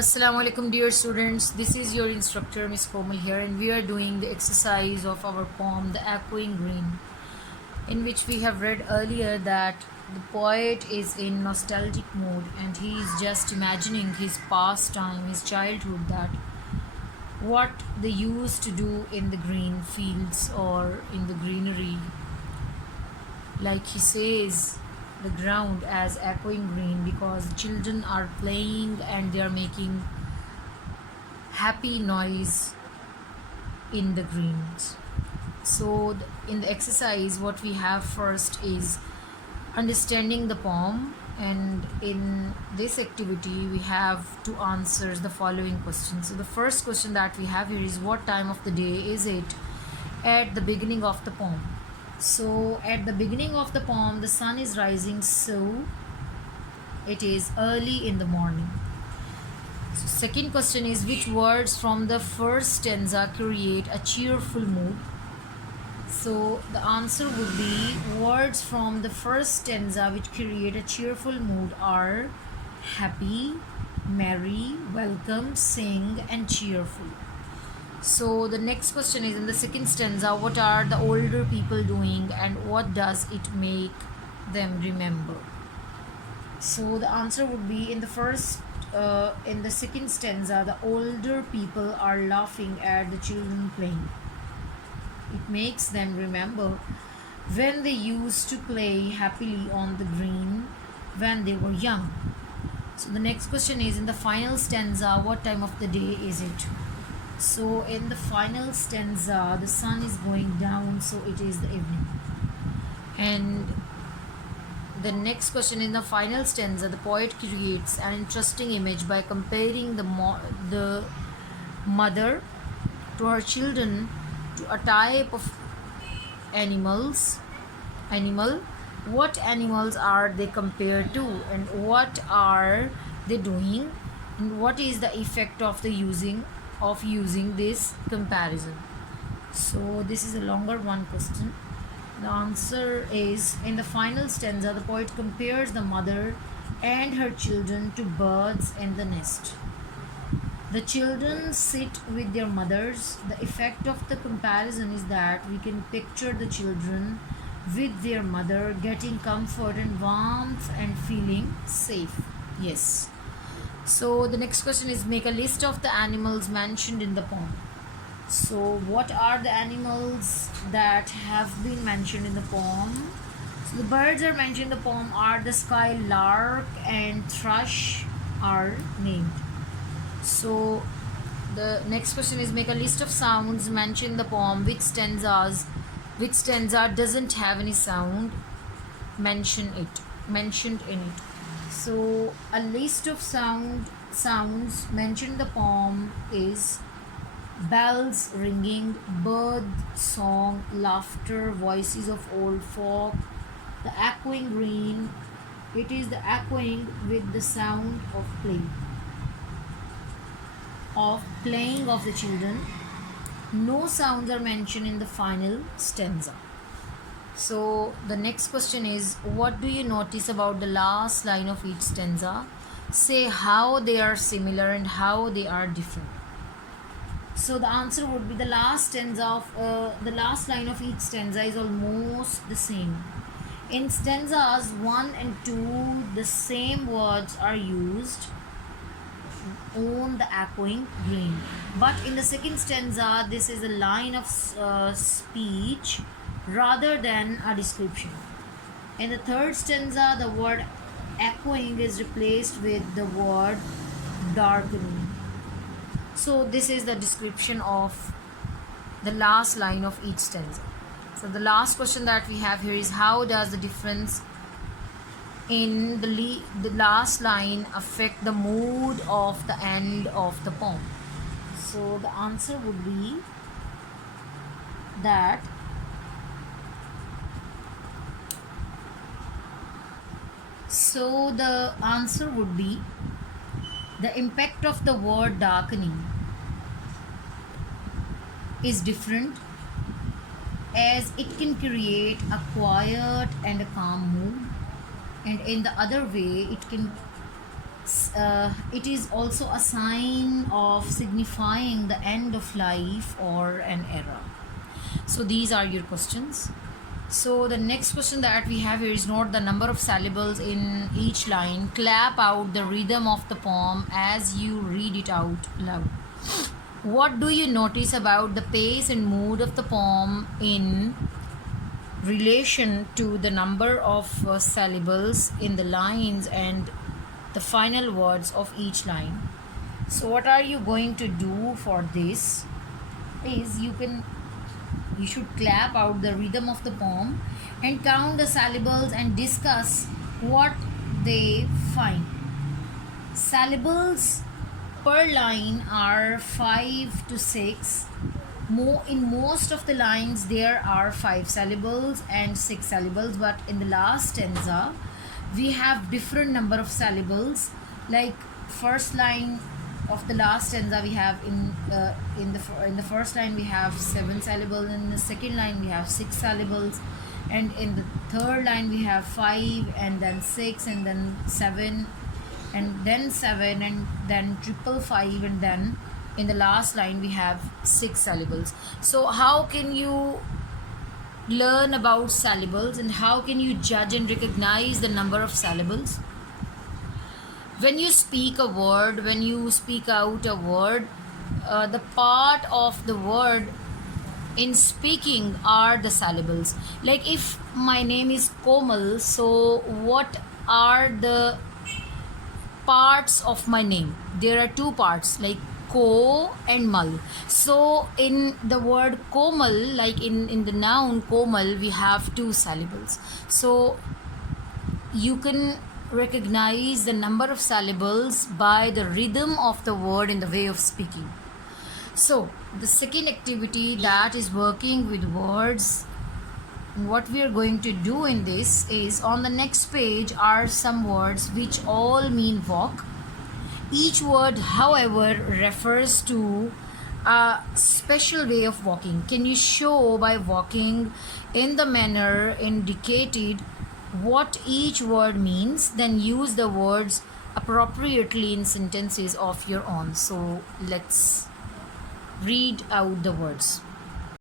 Assalamu alaikum dear students, this is your instructor Miss Komal here, and we are doing the exercise of our poem The Echoing Green, in which we have read earlier that the poet is in nostalgic mood and he is just imagining his past time, his childhood, that what they used to do in the green fields or in the greenery. Like he says, the ground as echoing green because children are playing and they are making happy noise in the greens. So, in the exercise, what we have first is understanding the poem, and in this activity, we have to answer the following questions. So, the first question that we have here is what time of the day is it at the beginning of the poem? So, at the beginning of the poem, the sun is rising, so it is early in the morning. So second question is which words from the first stanza create a cheerful mood? So the answer would be words from the first stanza which create a cheerful mood are happy, merry, welcome, sing, and cheerful. So the next question is in the second stanza, what are the older people doing and what does it make them remember? So the answer would be in the second stanza, the older people are laughing at the children playing. It makes them remember when they used to play happily on the green when they were young. So the next question is in the final stanza, what time of the day is it? So in the final stanza, the sun is going down, so it is the evening. And the next question in the final stanza, the poet creates an interesting image by comparing the mother to her children to a type of animal. What animals are they compared to, and what are they doing, and what is the effect of using this comparison? So this is a longer one question. The answer is in the final stanza, the poet compares the mother and her children to birds in the nest. The children sit with their mothers. The effect of the comparison is that we can picture the children with their mother getting comfort and warmth and feeling safe. Yes. So the next question is make a list of the animals mentioned in the poem. So, what are the animals that have been mentioned in the poem? So, the birds are mentioned in the poem are the skylark and thrush are named. So, the next question is make a list of sounds mentioned in the poem. Which stanza doesn't have any sound mentioned in it? So, a list of sounds mentioned in the poem is bells ringing, bird song, laughter, voices of old folk, the echoing green. It is the echoing with the sound of playing of the children. No sounds are mentioned in the final stanza. So the next question is what do you notice about the last line of each stanza? Say how they are similar and how they are different. So the answer would be the last line of each stanza is almost the same. In stanzas 1 and 2, the same words are used on the echoing green. But in the second stanza, this is a line of speech rather than a description. In the third stanza, the word echoing is replaced with the word darkening. So this is the description of the last line of each stanza. So the last question that we have here is how does the difference in the last line affect the mood of the end of the poem? So the answer would be that the impact of the word darkening is different as it can create a quiet and a calm mood, and in the other way it can It is also a sign of signifying the end of life or an era. So these are your questions. So the next question that we have here is, note the number of syllables in each line. Clap out the rhythm of the poem as you read it out loud. What do you notice about the pace and mood of the poem in relation to the number of syllables in the lines and the final words of each line? So what are you going to do for this is, you should clap out the rhythm of the poem and count the syllables and discuss what they find. Syllables per line are 5 to 6. In most of the lines there are 5 syllables and 6 syllables, but in the last stanza we have different number of syllables. Like first line of the last stanza we have in the first line we have 7 syllables, in the second line we have 6 syllables, and in the third line we have 5 and then 6 and then 7 and then 7 and then triple 5, and then in the last line we have 6 syllables. So how can you learn about syllables and how can you judge and recognize the number of syllables? When you speak a word, when you speak out a word, the part of the word in speaking are the syllables. Like if my name is Komal, so what are the parts of my name? There are 2 parts, like ko and mal. So in the word Komal, like in the noun Komal, we have 2 syllables. So you can recognize the number of syllables by the rhythm of the word in the way of speaking. So the second activity, that is working with words. What we are going to do in this is, on the next page are some words which all mean walk. Each word, however, refers to a special way of walking. Can you show by walking in the manner indicated what each word means? Then use the words appropriately in sentences of your own. So let's read out the words.